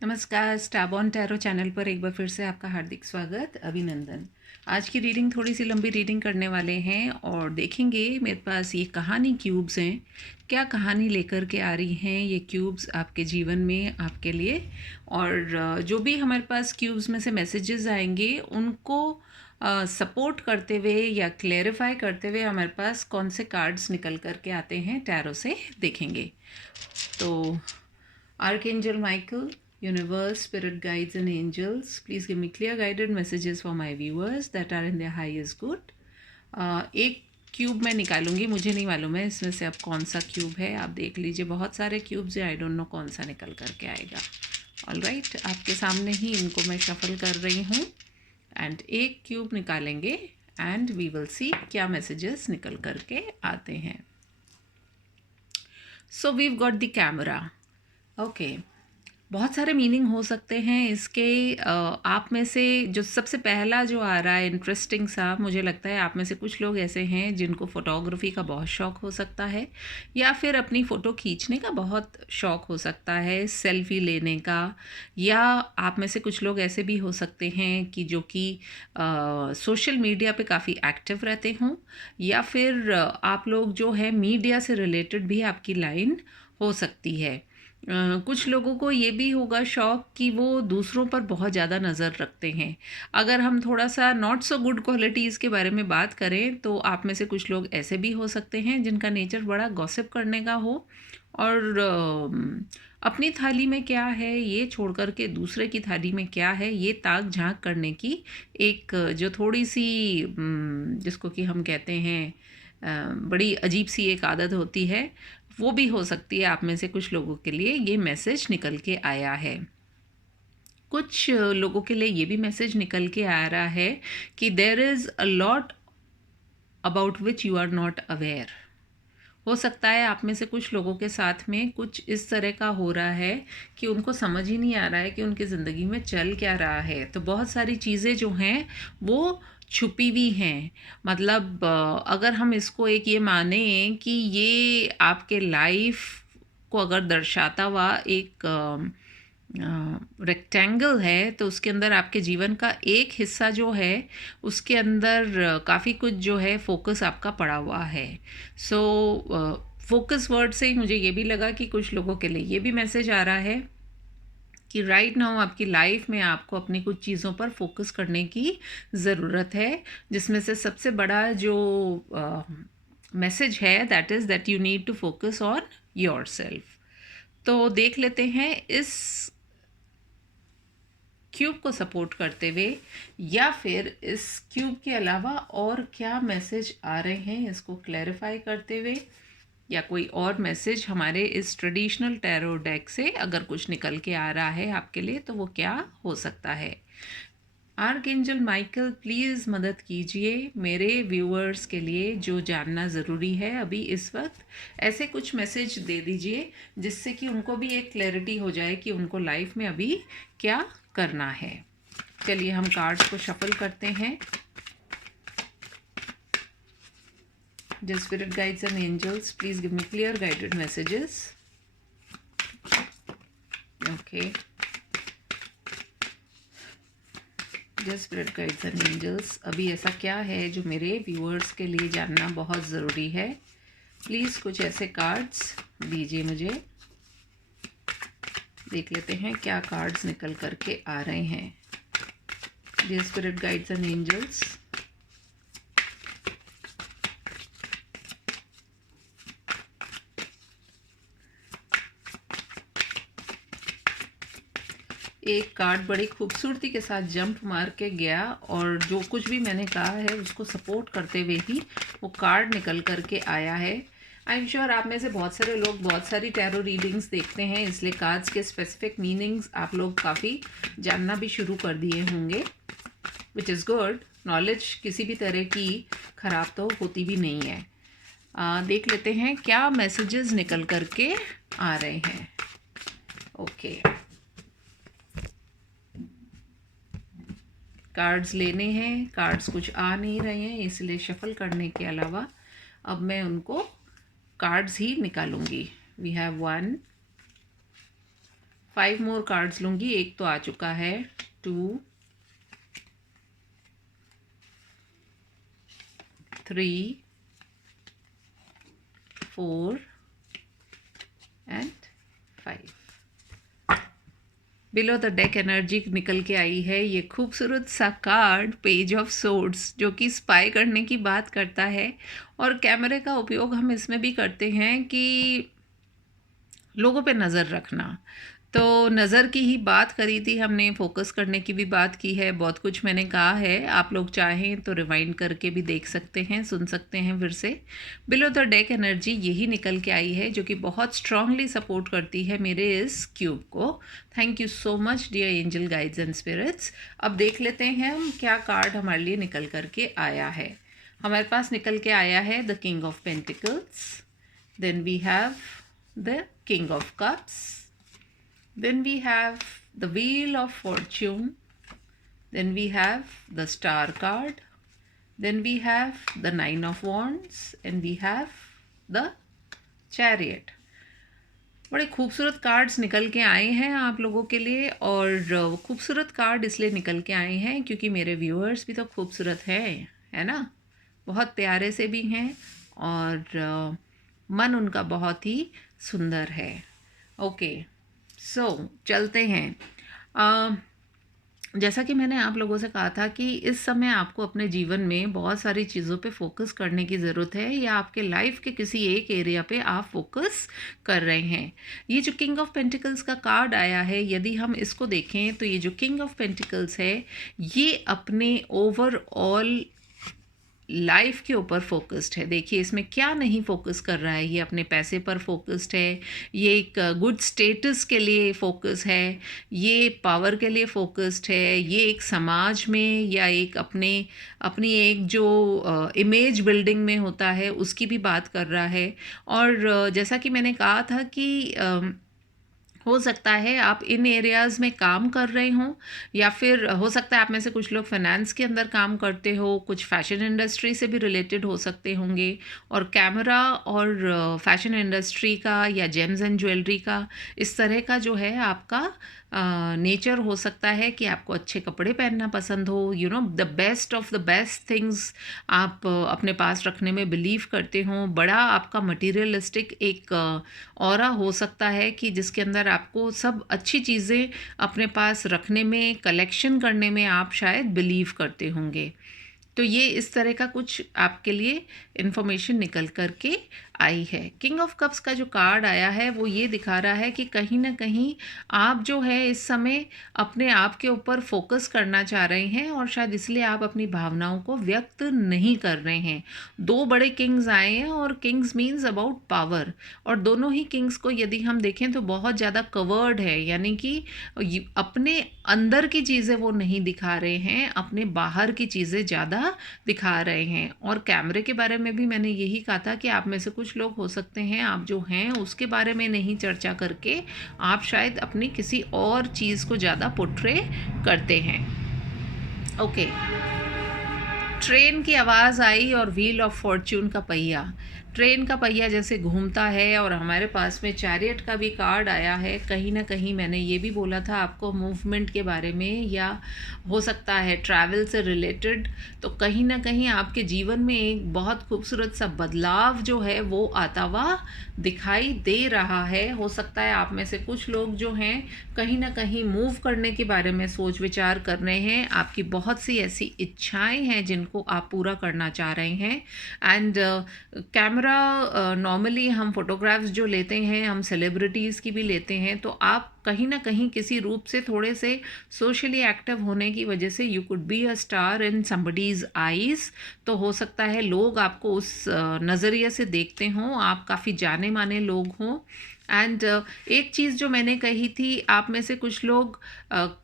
नमस्कार, स्टाबॉन tarot channel पर एक बार फिर से आपका हार्दिक स्वागत, अभिनंदन। आज की रीडिंग थोड़ी सी लंबी रीडिंग करने वाले हैं और देखेंगे मेरे पास ये कहानी क्यूब्स हैं। क्या कहानी लेकर के आ रही हैं ये क्यूब्स आपके जीवन में आपके लिए। और जो भी हमारे पास क्यूब्स में से मैसेजेस आएंगे उनको सपोर्ट करते हुए या क्लेरिफाई करते हुए हमारे पास कौन से कार्ड्स निकल करके आते हैं टैरो से देखेंगे। तो Archangel Michael, Universe, Spirit Guides and Angels, please give me clear guided messages for my viewers that are in their highest good. एक क्यूब मैं निकालूंगी, मुझे नहीं मालूम है इसमें से अब कौन सा क्यूब है। आप देख लीजिए, बहुत सारे क्यूब्स हैं, आई डोंट नो कौन सा निकल करके आएगा। ऑल राइट, आपके सामने ही इनको मैं शफल कर रही हूँ एंड एक क्यूब निकालेंगे एंड वी विल सी क्या मैसेजेस निकल करके आते हैं। So we've got the camera. Okay, बहुत सारे मीनिंग हो सकते हैं इसके। आप में से जो सबसे पहला जो आ रहा है इंटरेस्टिंग सा, मुझे लगता है आप में से कुछ लोग ऐसे हैं जिनको फ़ोटोग्राफी का बहुत शौक़ हो सकता है या फिर अपनी फ़ोटो खींचने का बहुत शौक़ हो सकता है, सेल्फ़ी लेने का। या आप में से कुछ लोग ऐसे भी हो सकते हैं कि जो कि सोशल मीडिया पे काफ़ी एक्टिव रहते हों, या फिर आप लोग जो है मीडिया से रिलेटेड भी आपकी लाइन हो सकती है। कुछ लोगों को ये भी होगा शौक़ कि वो दूसरों पर बहुत ज़्यादा नज़र रखते हैं। अगर हम थोड़ा सा नॉट सो गुड क्वालिटीज़ के बारे में बात करें तो आप में से कुछ लोग ऐसे भी हो सकते हैं जिनका नेचर बड़ा गॉसिप करने का हो और अपनी थाली में क्या है ये छोड़ कर के दूसरे की थाली में क्या है ये ताक झांक करने की एक जो थोड़ी सी जिसको कि हम कहते हैं बड़ी अजीब सी एक आदत होती है, वो भी हो सकती है। आप में से कुछ लोगों के लिए ये मैसेज निकल के आया है। कुछ लोगों के लिए ये भी मैसेज निकल के आ रहा है कि there is a lot about which you are not aware. हो सकता है आप में से कुछ लोगों के साथ में कुछ इस तरह का हो रहा है कि उनको समझ ही नहीं आ रहा है कि उनकी ज़िंदगी में चल क्या रहा है। तो बहुत सारी चीज़ें जो हैं वो छुपी हुई हैं। मतलब अगर हम इसको एक ये माने कि ये आपके लाइफ को अगर दर्शाता हुआ एक रेक्टेंगल है, तो उसके अंदर आपके जीवन का एक हिस्सा जो है उसके अंदर काफ़ी कुछ जो है फोकस आपका पड़ा हुआ है। सो फोकस वर्ड से ही मुझे ये भी लगा कि कुछ लोगों के लिए ये भी मैसेज आ रहा है कि राइट नाउ आपकी लाइफ में आपको अपनी कुछ चीज़ों पर फोकस करने की ज़रूरत है, जिसमें से सबसे बड़ा जो मैसेज है that is that you need to focus on yourself. तो देख लेते हैं इस क्यूब को सपोर्ट करते हुए या फिर इस क्यूब के अलावा और क्या मैसेज आ रहे हैं इसको क्लैरिफाई करते हुए, या कोई और मैसेज हमारे इस ट्रेडिशनल टैरो डेक से अगर कुछ निकल के आ रहा है आपके लिए तो वो क्या हो सकता है। आर्कएंजल माइकल प्लीज़ मदद कीजिए मेरे व्यूअर्स के लिए जो जानना ज़रूरी है अभी इस वक्त। ऐसे कुछ मैसेज दे दीजिए जिससे कि उनको भी एक क्लैरिटी हो जाए कि उनको लाइफ में अभी क्या करना है। चलिए हम कार्ड्स को शफल करते हैं। Dear spirit guides and angels, please give me clear guided messages. Okay. Dear spirit guides and angels, अभी ऐसा क्या है जो मेरे व्यूअर्स के लिए जानना बहुत ज़रूरी है। प्लीज़ कुछ ऐसे कार्ड्स दीजिए मुझे। देख लेते हैं क्या कार्ड्स निकल करके आ रहे हैं। Dear spirit guides and angels, एक कार्ड बड़ी खूबसूरती के साथ जंप मार के गया और जो कुछ भी मैंने कहा है उसको सपोर्ट करते हुए ही वो कार्ड निकल करके आया है। आई एम श्योर आप में से बहुत सारे लोग बहुत सारी टैरो रीडिंग्स देखते हैं, इसलिए कार्ड्स के स्पेसिफिक मीनिंग्स आप लोग काफ़ी जानना भी शुरू कर दिए होंगे, विच इज़ गुड। नॉलेज किसी भी तरह की ख़राब तो होती भी नहीं है। देख लेते हैं क्या मैसेजेस निकल करके आ रहे हैं। ओके, कार्ड्स लेने हैं, कार्ड्स कुछ आ नहीं रहे हैं, इसलिए शफल करने के अलावा अब मैं उनको कार्ड्स ही निकालूंगी। वी हैव 1 5 मोर कार्ड्स लूँगी। एक तो आ चुका है, 2, 3, 4 and 5। Below the deck energy निकल के आई है ये खूबसूरत सा कार्ड, पेज ऑफ सोर्ड्स, जो कि स्पाई करने की बात करता है। और कैमरे का उपयोग हम इसमें भी करते हैं कि लोगों पे नज़र रखना। तो नज़र की ही बात करी थी हमने, फोकस करने की भी बात की है, बहुत कुछ मैंने कहा है। आप लोग चाहें तो रिवाइंड करके भी देख सकते हैं, सुन सकते हैं फिर से। बिलो द डेक एनर्जी यही निकल के आई है, जो कि बहुत स्ट्रांगली सपोर्ट करती है मेरे इस क्यूब को। Thank you so much dear angel guides and spirits. अब देख लेते हैं हम क्या कार्ड हमारे लिए निकल करके आया है। हमारे पास निकल के आया है the king of pentacles, then we have the king of cups, then we have the wheel of fortune, then we have the star card, then we have the 9 of wands and we have the chariot। बड़े खूबसूरत cards निकल के आए हैं आप लोगों के लिए। और खूबसूरत कार्ड इसलिए निकल के आए हैं क्योंकि मेरे व्यूअर्स भी तो खूबसूरत हैं, है ना, बहुत प्यारे से भी हैं और मन उनका बहुत ही सुंदर है। ओके, सो चलते हैं। जैसा कि मैंने आप लोगों से कहा था कि इस समय आपको अपने जीवन में बहुत सारी चीज़ों पे फोकस करने की ज़रूरत है, या आपके लाइफ के किसी एक एरिया पे आप फोकस कर रहे हैं। ये जो किंग ऑफ पेंटिकल्स का कार्ड आया है, यदि हम इसको देखें तो ये जो किंग ऑफ पेंटिकल्स है ये अपने ओवरऑल लाइफ के ऊपर फोकस्ड है। देखिए इसमें क्या नहीं फोकस कर रहा है, ये अपने पैसे पर फोकस्ड है, ये एक गुड स्टेटस के लिए फोकस है, ये पावर के लिए फोकस्ड है, ये एक समाज में या एक अपनी एक जो इमेज बिल्डिंग में होता है उसकी भी बात कर रहा है। और जैसा कि मैंने कहा था कि हो सकता है आप इन एरियाज़ में काम कर रहे हों, या फिर हो सकता है आप में से कुछ लोग फाइनेंस के अंदर काम करते हो, कुछ फैशन इंडस्ट्री से भी रिलेटेड हो सकते होंगे। और कैमरा और फैशन इंडस्ट्री का या जेम्स एंड ज्वेलरी का इस तरह का जो है आपका नेचर हो सकता है कि आपको अच्छे कपड़े पहनना पसंद हो, you know the best of the best things आप अपने पास रखने में बिलीव करते हो। बड़ा आपका मटीरियलिस्टिक एक ऑरा हो सकता है कि जिसके अंदर आपको सब अच्छी चीज़ें अपने पास रखने में, कलेक्शन करने में आप शायद बिलीव करते होंगे। तो ये इस तरह का कुछ आपके लिए इन्फॉर्मेशन निकल करके आई है। किंग ऑफ कप्स का जो कार्ड आया है वो ये दिखा रहा है कि कहीं ना कहीं आप जो है इस समय अपने आप के ऊपर फोकस करना चाह रहे हैं, और शायद इसलिए आप अपनी भावनाओं को व्यक्त नहीं कर रहे हैं। दो बड़े किंग्स आए हैं, और किंग्स मीन्स अबाउट पावर, और दोनों ही किंग्स को यदि हम देखें तो बहुत ज़्यादा कवर्ड है, यानी कि अपने अंदर की चीज़ें वो नहीं दिखा रहे हैं, अपने बाहर की चीज़ें ज़्यादा दिखा रहे हैं। और कैमरे के बारे में भी मैंने यही कहा था कि आप में से कुछ लोग हो सकते हैं आप जो हैं उसके बारे में नहीं चर्चा करके आप शायद अपनी किसी और चीज़ को ज़्यादा पोर्ट्रे करते हैं। ओके, ट्रेन की आवाज़ आई और व्हील ऑफ फॉर्च्यून का पहिया, ट्रेन का पहिया जैसे घूमता है, और हमारे पास में चैरियट का भी कार्ड आया है। कहीं ना कहीं मैंने ये भी बोला था आपको मूवमेंट के बारे में, या हो सकता है ट्रैवल से रिलेटेड। तो कहीं ना कहीं आपके जीवन में एक बहुत खूबसूरत सा बदलाव जो है वो आता हुआ दिखाई दे रहा है। हो सकता है आप में से कुछ लोग जो हैं कहीं ना कहीं मूव करने के बारे में सोच विचार कर रहे हैं। आपकी बहुत सी ऐसी इच्छाएं हैं जिनको आप पूरा करना चाह रहे हैं। एंड कैमरा नॉर्मली हम फोटोग्राफ्स जो लेते हैं हम सेलिब्रिटीज़ की भी लेते हैं, तो आप कहीं ना कहीं किसी रूप से थोड़े से सोशली एक्टिव होने की वजह से you could be a star in somebody's eyes. तो हो सकता है लोग आपको उस नज़रिए से देखते हों, आप काफ़ी जाने माने लोग हों। एंड एक चीज़ जो मैंने कही थी, आप में से कुछ लोग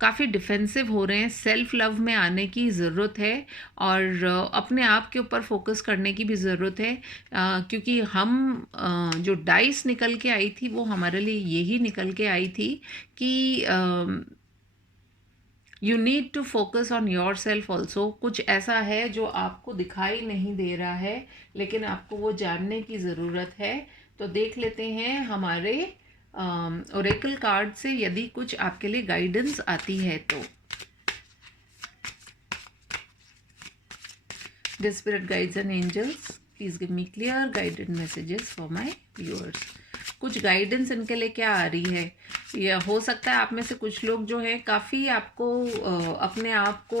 काफ़ी डिफेंसिव हो रहे हैं, सेल्फ लव में आने की ज़रूरत है, और अपने आप के ऊपर फोकस करने की भी ज़रूरत है। क्योंकि हम जो डाइस निकल के आई थी वो हमारे लिए यही निकल के आई थी कि you need to focus on yourself also. कुछ ऐसा है जो आपको दिखाई नहीं दे रहा है, लेकिन आपको वो जानने की ज़रूरत है। तो देख लेते हैं हमारे ओरेकल कार्ड से यदि कुछ आपके लिए गाइडेंस आती है तो Dear spirit guides and angels, please give me clear guided messages for my viewers. कुछ गाइडेंस इनके लिए क्या आ रही है? या हो सकता है आप में से कुछ लोग जो है काफ़ी आपको अपने आप को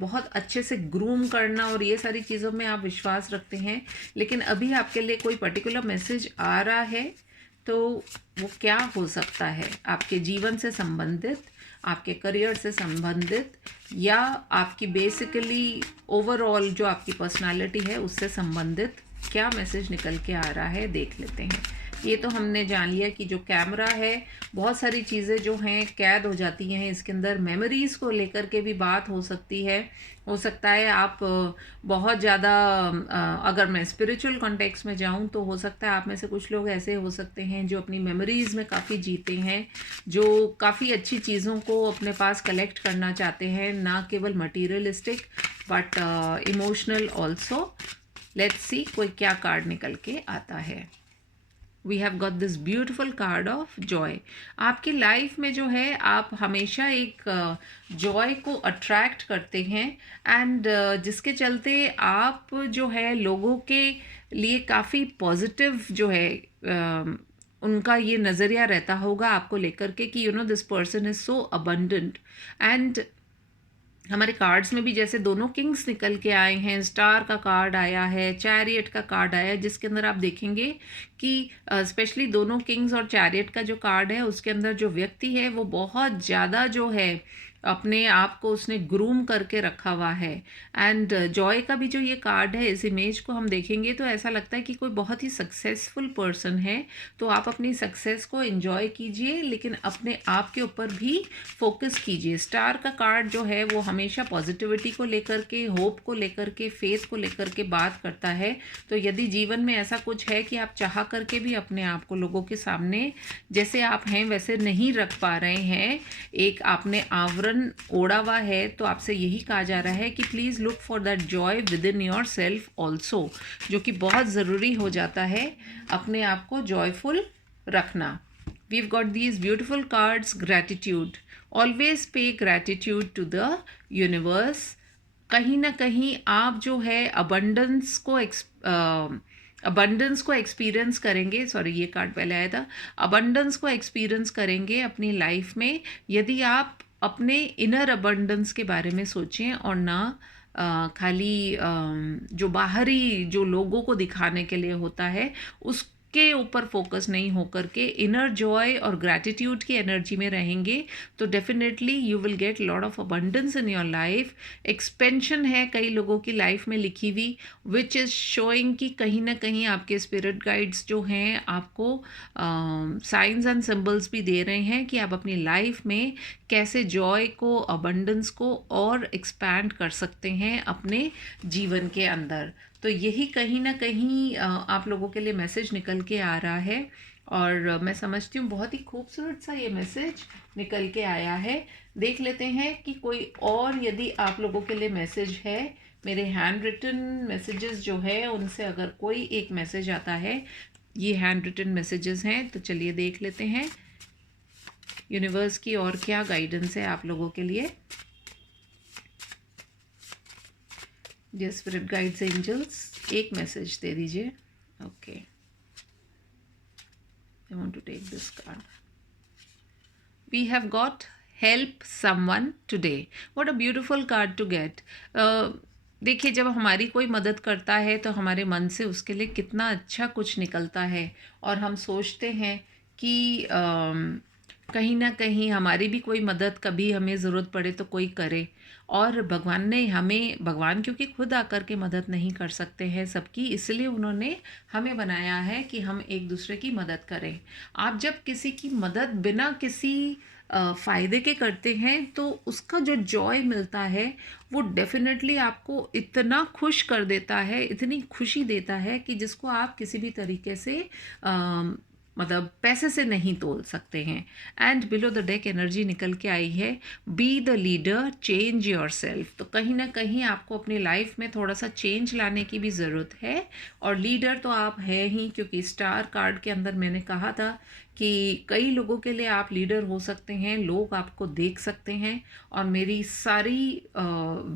बहुत अच्छे से ग्रूम करना और ये सारी चीज़ों में आप विश्वास रखते हैं, लेकिन अभी आपके लिए कोई पर्टिकुलर मैसेज आ रहा है तो वो क्या हो सकता है? आपके जीवन से संबंधित, आपके करियर से संबंधित, या आपकी बेसिकली ओवरऑल जो आपकी पर्सनालिटी है उससे संबंधित क्या मैसेज निकल के आ रहा है, देख लेते हैं। ये तो हमने जान लिया कि जो कैमरा है, बहुत सारी चीज़ें जो हैं कैद हो जाती हैं इसके अंदर। मेमोरीज़ को लेकर के भी बात हो सकती है। हो सकता है आप बहुत ज़्यादा, अगर मैं स्पिरिचुअल कॉन्टेक्स्ट में जाऊं तो हो सकता है आप में से कुछ लोग ऐसे हो सकते हैं जो अपनी मेमोरीज़ में काफ़ी जीते हैं, जो काफ़ी अच्छी चीज़ों को अपने पास कलेक्ट करना चाहते हैं, ना केवल materialistic but emotional also. Let's see कोई क्या कार्ड निकल के आता है। We have got this beautiful card of joy. आपकी लाइफ में जो है आप हमेशा एक जॉय को अट्रैक्ट करते हैं, एंड जिसके चलते आप जो है लोगों के लिए काफ़ी पॉजिटिव जो है उनका ये नज़रिया रहता होगा आपको लेकर के कि this person is so abundant. And हमारे कार्ड्स में भी जैसे दोनों किंग्स निकल के आए हैं, स्टार का कार्ड आया है, चैरियट का कार्ड आया है, जिसके अंदर आप देखेंगे कि स्पेशली दोनों किंग्स और चैरियट का जो कार्ड है उसके अंदर जो व्यक्ति है वो बहुत ज़्यादा जो है अपने आप को उसने ग्रूम करके रखा हुआ है। एंड जॉय का भी जो ये कार्ड है, इस इमेज को हम देखेंगे तो ऐसा लगता है कि कोई बहुत ही सक्सेसफुल पर्सन है। तो आप अपनी सक्सेस को एंजॉय कीजिए, लेकिन अपने आप के ऊपर भी फोकस कीजिए। स्टार का कार्ड जो है वो हमेशा पॉजिटिविटी को लेकर के, होप को लेकर के, फेथ को लेकर के बात करता है। तो यदि जीवन में ऐसा कुछ है कि आप चाह करके भी अपने आप को लोगों के सामने जैसे आप हैं वैसे नहीं रख पा रहे हैं, एक आपने आवरण ओढ़ा हुआ है, तो आपसे यही कहा जा रहा है कि please look for that Joy with in your self also, जो कि बहुत ज़रूरी हो जाता है अपने आप को जॉयफुल रखना। We've got these beautiful cards. Gratitude, always pay gratitude to the universe. कहीं ना कहीं आप जो है अबंडेंस को एक्सपीरियंस करेंगे। सॉरी, ये कार्ड पहले आया था। अबंडेंस को एक्सपीरियंस करेंगे अपनी लाइफ में यदि आप अपने इनर अबंडेंस के बारे में सोचें और ना खाली जो बाहरी जो लोगों को दिखाने के लिए होता है उसके ऊपर फोकस नहीं होकर के इनर जॉय और ग्रैटिट्यूड की एनर्जी में रहेंगे, तो definitely you will get lot of abundance in your life. Expansion है कई लोगों की लाइफ में लिखी हुई, विच इज़ शोइंग कि कहीं ना कहीं आपके स्पिरिट गाइड्स जो हैं आपको साइंस एंड सिंबल्स भी दे रहे हैं कि आप अपनी लाइफ में कैसे जॉय को, अबंडेंस को और एक्सपैंड कर सकते हैं अपने जीवन के अंदर। तो यही कहीं ना कहीं आप लोगों के लिए मैसेज निकल के आ रहा है, और मैं समझती हूँ बहुत ही खूबसूरत सा ये मैसेज निकल के आया है। देख लेते हैं कि कोई और यदि आप लोगों के लिए मैसेज है। मेरे हैंड रिटन मैसेजेस जो है उनसे अगर कोई एक मैसेज आता है, ये हैंड रिटन मैसेजेस हैं, तो चलिए देख लेते हैं यूनिवर्स की और क्या गाइडेंस है आप लोगों के लिए। डियर स्पिरिट गाइड्स एंजल्स, एक मैसेज दे दीजिए। Okay, I want to take this card. We have got help someone today. What a beautiful card to get. देखिए, जब हमारी कोई मदद करता है तो हमारे मन से उसके लिए कितना अच्छा कुछ निकलता है, और हम सोचते हैं कि कहीं ना कहीं हमारी भी कोई मदद कभी हमें ज़रूरत पड़े तो कोई करे। और भगवान ने हमें, भगवान क्योंकि खुद आकर के मदद नहीं कर सकते हैं सबकी, इसलिए उन्होंने हमें बनाया है कि हम एक दूसरे की मदद करें। आप जब किसी की मदद बिना किसी फ़ायदे के करते हैं तो उसका जो जॉय मिलता है वो डेफिनेटली आपको इतना खुश कर देता है, इतनी खुशी देता है कि जिसको आप किसी भी तरीके से मतलब पैसे से नहीं तोल सकते हैं। And below the deck energy निकल के आई है, be the leader, change your self. तो कहीं ना कहीं आपको अपनी लाइफ में थोड़ा सा चेंज लाने की भी ज़रूरत है, और लीडर तो आप है ही, क्योंकि स्टार कार्ड के अंदर मैंने कहा था कि कई लोगों के लिए आप लीडर हो सकते हैं, लोग आपको देख सकते हैं और मेरी सारी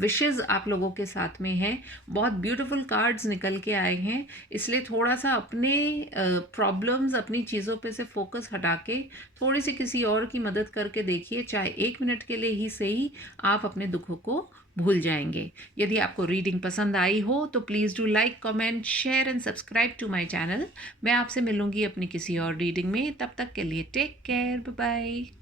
विशेज़ आप लोगों के साथ में है। बहुत ब्यूटीफुल कार्ड्स निकल के आए हैं, इसलिए थोड़ा-सा अपने प्रॉब्लम्स, अपनी चीज़ों पे से फ़ोकस हटा के थोड़ी-सी किसी और की मदद करके देखिए, चाहे 1 मिनट के लिए ही सही, आप अपने दुखों को भूल जाएँगे। यदि आपको रीडिंग पसंद आई हो तो please do like, comment, share and subscribe to my channel. मैं आपसे मिलूँगी अपनी किसी और रीडिंग में, तब तक के लिए टेक केयर, बाय बाय।